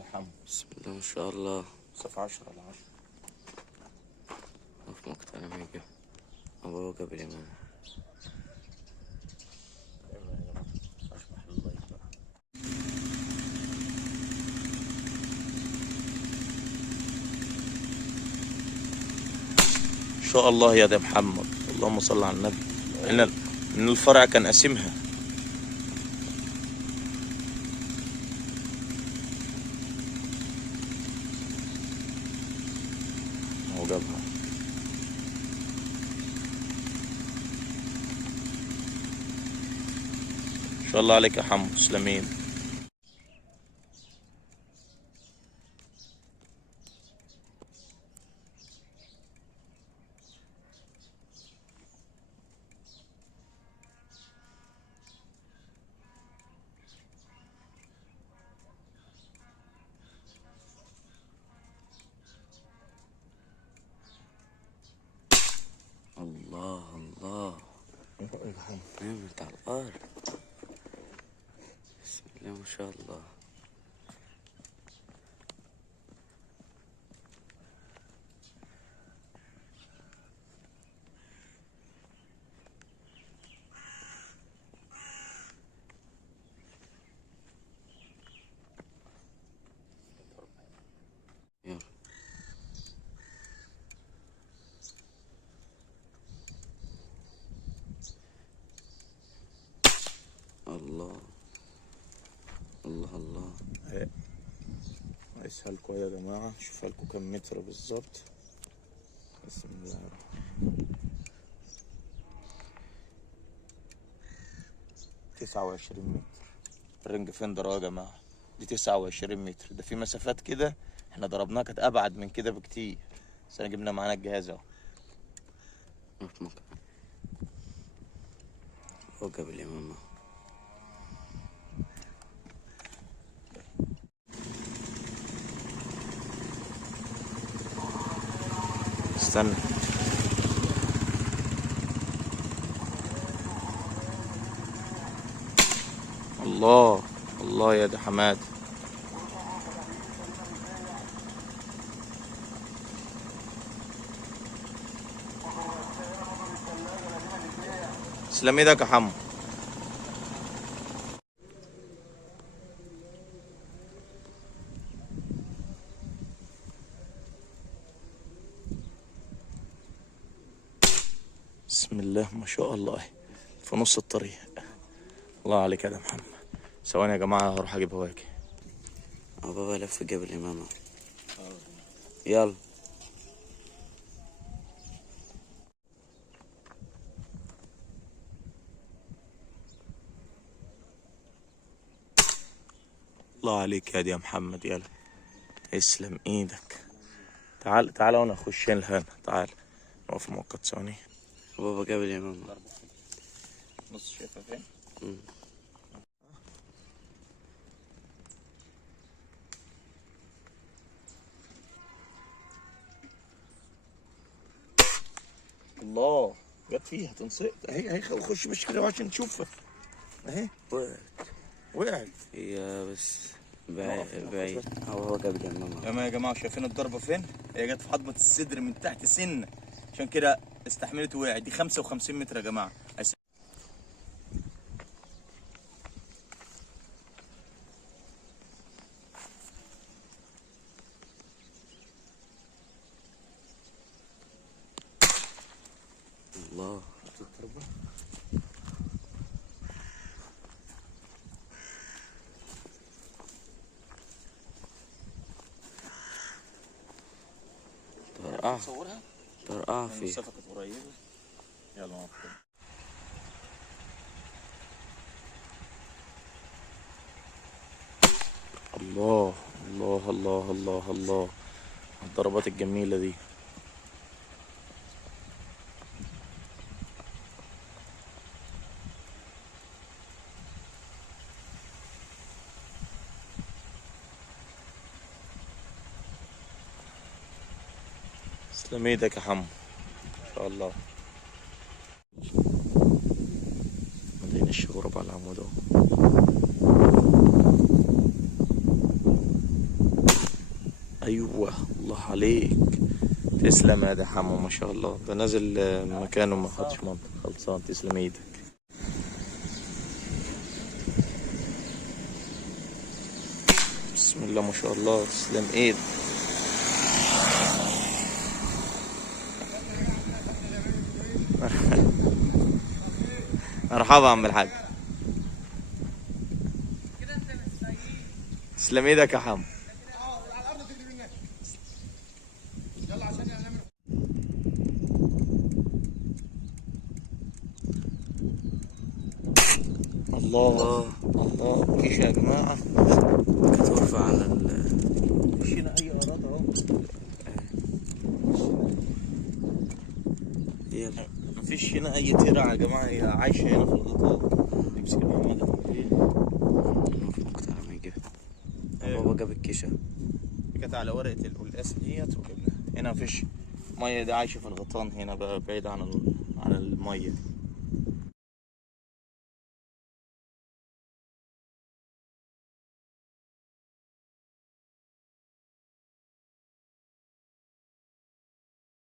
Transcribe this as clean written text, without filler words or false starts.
يا حمو. بسم الله ما شاء الله. صف 10 على 10. وقف مقتنع ميجا أبوه قبل إمام. ان شاء الله يا ده محمد، اللهم صل على النبي. ان الفرع كان قاسمها. هو جابها. ان شاء الله عليك يا حمو. تسلمين. الله الله. نمت على الأرض. بسم الله ما شاء الله. يلا. الله الله الله. هقيسها لكم يا جماعة، شوفها لكم كام متر بالظبط. بسم الله الرحمن الرحيم. 29 متر. الرنج فندر يا جماعة، دي 29 متر. ده في مسافات كده احنا ضربناها كانت أبعد من كده بكتير، بس أنا جبنا معانا الجهاز أهو. وقف مقتنع أبوه قبل إمام. استنى. الله الله يا ده حماد. تسلم ايدك يا حمو. بسم الله ما شاء الله، في نص الطريق. الله عليك يا ده محمد. ثواني يا جماعة هروح اجيب هواكي. أبوه لف قبل إمام. يلا. الله عليك يا دي يا محمد. يلا اسلم ايدك. تعال تعال وانا اخش لهنا. تعال نقف مؤقت ثواني. أبوه قبل إمام. نص شايفها فين؟ الله جت فيها تنصق اهي اهي. خش مش كده عشان نشوفها اهي. وقعت هي بس بعيد. أبوه قبل إمام. يا جماعه شايفين الضربه فين؟ هي جت في حضمه الصدر من تحت سنه، عشان كده استحملت وقعت. دي 55 متر يا جماعه. الله. تصورها؟ طرقع فيه. المسافه كانت قريبه. يلا مبروك. الله الله الله الله الله. الضربات الجميله دي. تسلم ايدك يا حمو. ان شاء الله. مدينة الشغرب على العمود اهو. ايوه الله عليك. تسلم يا ده حمو، ما شاء الله. ده نازل مكانه ما خدش منطق. خلصان، تسلم ايدك. بسم الله ما شاء الله، تسلم ايدك. مرحبا عم الحاج. تسلم ايدك يا حمو. الله الله. كيش يا جماعة. كانت واقفة على مش هنا اي اراضي اهو. يلا مفيش هنا اي ترع يا جماعة، هي عايشة هنا في الغطاء. امسك محمد فين. مقطع ما يجيبها. بابا جاب الكيشة. كانت على ورقة القلقاس ديت وجبناها. هنا مفيش مية، دي عايشة في الغطان هنا بقى بعيد عن المية دي.